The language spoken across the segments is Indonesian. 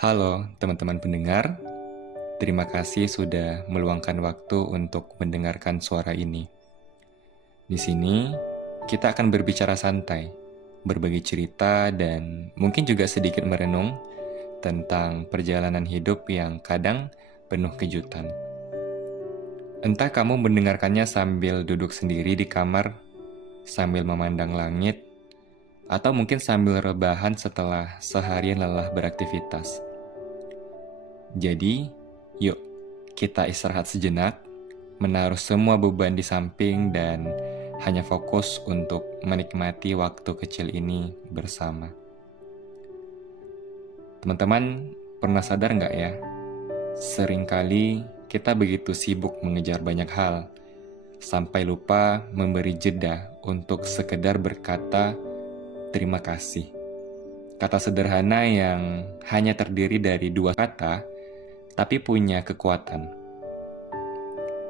Halo teman-teman pendengar, terima kasih sudah meluangkan waktu untuk mendengarkan suara ini. Di sini, kita akan berbicara santai, berbagi cerita, dan mungkin juga sedikit merenung tentang perjalanan hidup yang kadang penuh kejutan. Entah kamu mendengarkannya sambil duduk sendiri di kamar, sambil memandang langit, atau mungkin sambil rebahan setelah seharian lelah beraktivitas. Jadi, yuk kita istirahat sejenak, menaruh semua beban di samping dan hanya fokus untuk menikmati waktu kecil ini bersama. Teman-teman, pernah sadar nggak ya? Seringkali kita begitu sibuk mengejar banyak hal, sampai lupa memberi jeda untuk sekedar berkata terima kasih. Kata sederhana yang hanya terdiri dari dua kata, tapi punya kekuatan.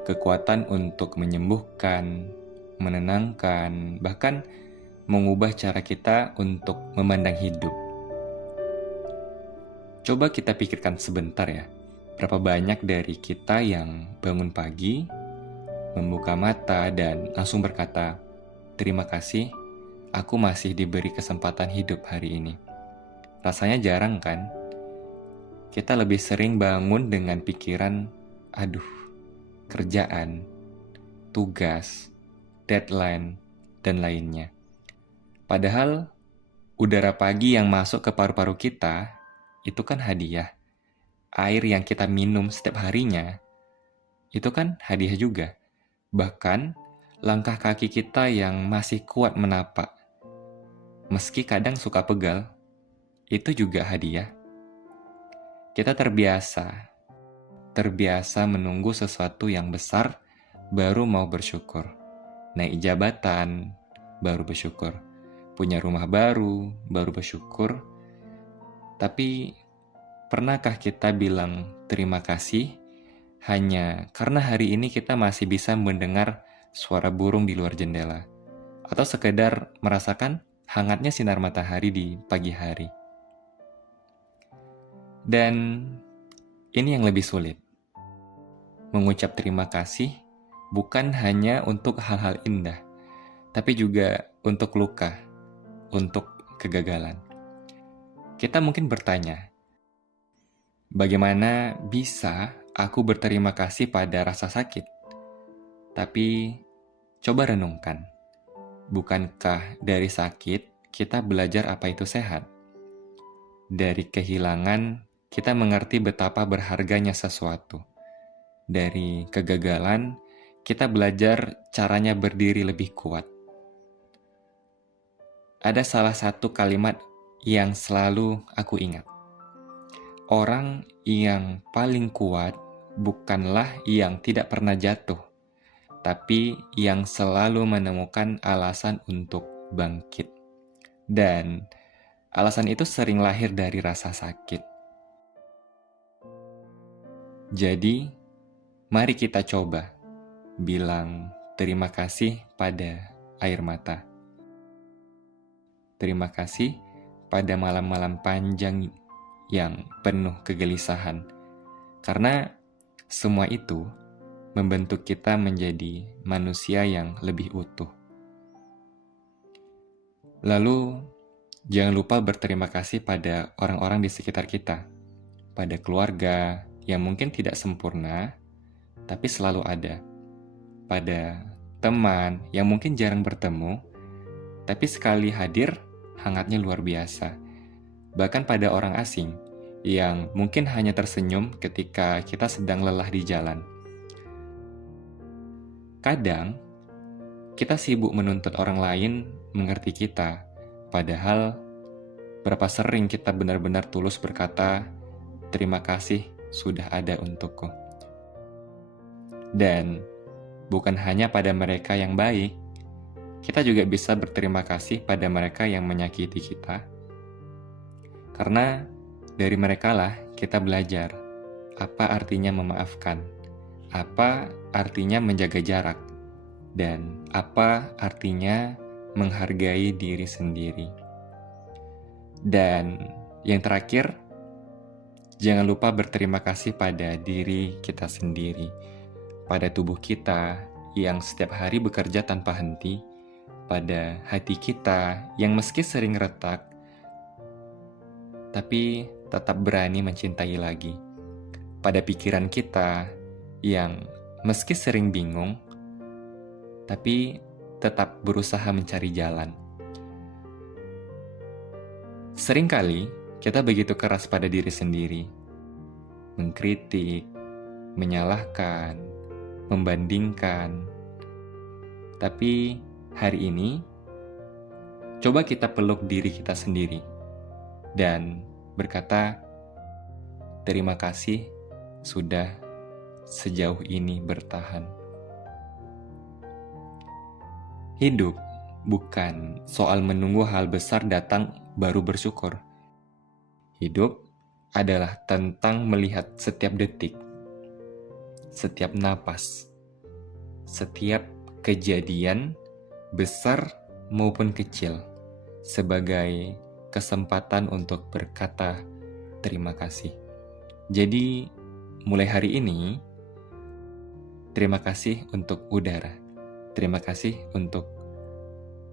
Kekuatan untuk menyembuhkan, menenangkan, bahkan mengubah cara kita untuk memandang hidup. Coba kita pikirkan sebentar ya, berapa banyak dari kita yang bangun pagi, membuka mata dan langsung berkata, terima kasih, aku masih diberi kesempatan hidup hari ini. Rasanya jarang kan? Kita lebih sering bangun dengan pikiran, aduh, kerjaan, tugas, deadline, dan lainnya. Padahal, udara pagi yang masuk ke paru-paru kita, itu kan hadiah. Air yang kita minum setiap harinya, itu kan hadiah juga. Bahkan, langkah kaki kita yang masih kuat menapak, meski kadang suka pegal, itu juga hadiah. Kita terbiasa menunggu sesuatu yang besar, baru mau bersyukur. Naik jabatan, baru bersyukur. Punya rumah baru bersyukur. Tapi, pernahkah kita bilang terima kasih hanya karena hari ini kita masih bisa mendengar suara burung di luar jendela? Atau sekedar merasakan hangatnya sinar matahari di pagi hari? Dan ini yang lebih sulit. Mengucap terima kasih bukan hanya untuk hal-hal indah, tapi juga untuk luka, untuk kegagalan. Kita mungkin bertanya, bagaimana bisa aku berterima kasih pada rasa sakit? Tapi coba renungkan, bukankah dari sakit kita belajar apa itu sehat? Dari kehilangan kita mengerti betapa berharganya sesuatu. Dari kegagalan kita belajar caranya berdiri lebih kuat. Ada salah satu kalimat yang selalu aku ingat. Orang yang paling kuat bukanlah yang tidak pernah jatuh, tapi yang selalu menemukan alasan untuk bangkit. Dan alasan itu sering lahir dari rasa sakit. Jadi, mari kita coba bilang terima kasih pada air mata. Terima kasih pada malam-malam panjang yang penuh kegelisahan. Karena semua itu membentuk kita menjadi manusia yang lebih utuh. Lalu, jangan lupa berterima kasih pada orang-orang di sekitar kita. Pada keluarga yang mungkin tidak sempurna, tapi selalu ada. Pada teman yang mungkin jarang bertemu, tapi sekali hadir, hangatnya luar biasa. Bahkan pada orang asing yang mungkin hanya tersenyum ketika kita sedang lelah di jalan. Kadang, kita sibuk menuntut orang lain mengerti kita, padahal berapa sering kita benar-benar tulus berkata, terima kasih sudah ada untukku. Dan bukan hanya pada mereka yang baik, kita juga bisa berterima kasih pada mereka yang menyakiti kita. Karena dari merekalah kita belajar apa artinya memaafkan, apa artinya menjaga jarak, dan apa artinya menghargai diri sendiri. Dan yang terakhir, Jangan lupa berterima kasih pada diri kita sendiri, pada tubuh kita yang setiap hari bekerja tanpa henti, pada hati kita yang meski sering retak, tapi tetap berani mencintai lagi, pada pikiran kita yang meski sering bingung, tapi tetap berusaha mencari jalan. Seringkali kita begitu keras pada diri sendiri, mengkritik, menyalahkan, membandingkan. Tapi hari ini, coba kita peluk diri kita sendiri dan berkata, terima kasih sudah sejauh ini bertahan. Hidup bukan soal menunggu hal besar datang baru bersyukur. Hidup adalah tentang melihat setiap detik, setiap napas, setiap kejadian besar maupun kecil sebagai kesempatan untuk berkata terima kasih. Jadi, mulai hari ini, terima kasih untuk udara, terima kasih untuk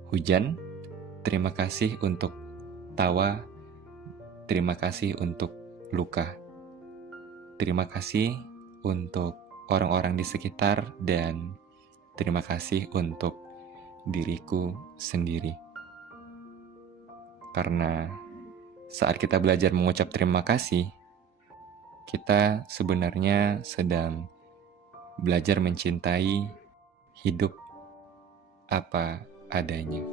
hujan, terima kasih untuk tawa, terima kasih untuk luka. Terima kasih untuk orang-orang di sekitar dan terima kasih untuk diriku sendiri. Karena saat kita belajar mengucap terima kasih, kita sebenarnya sedang belajar mencintai hidup apa adanya.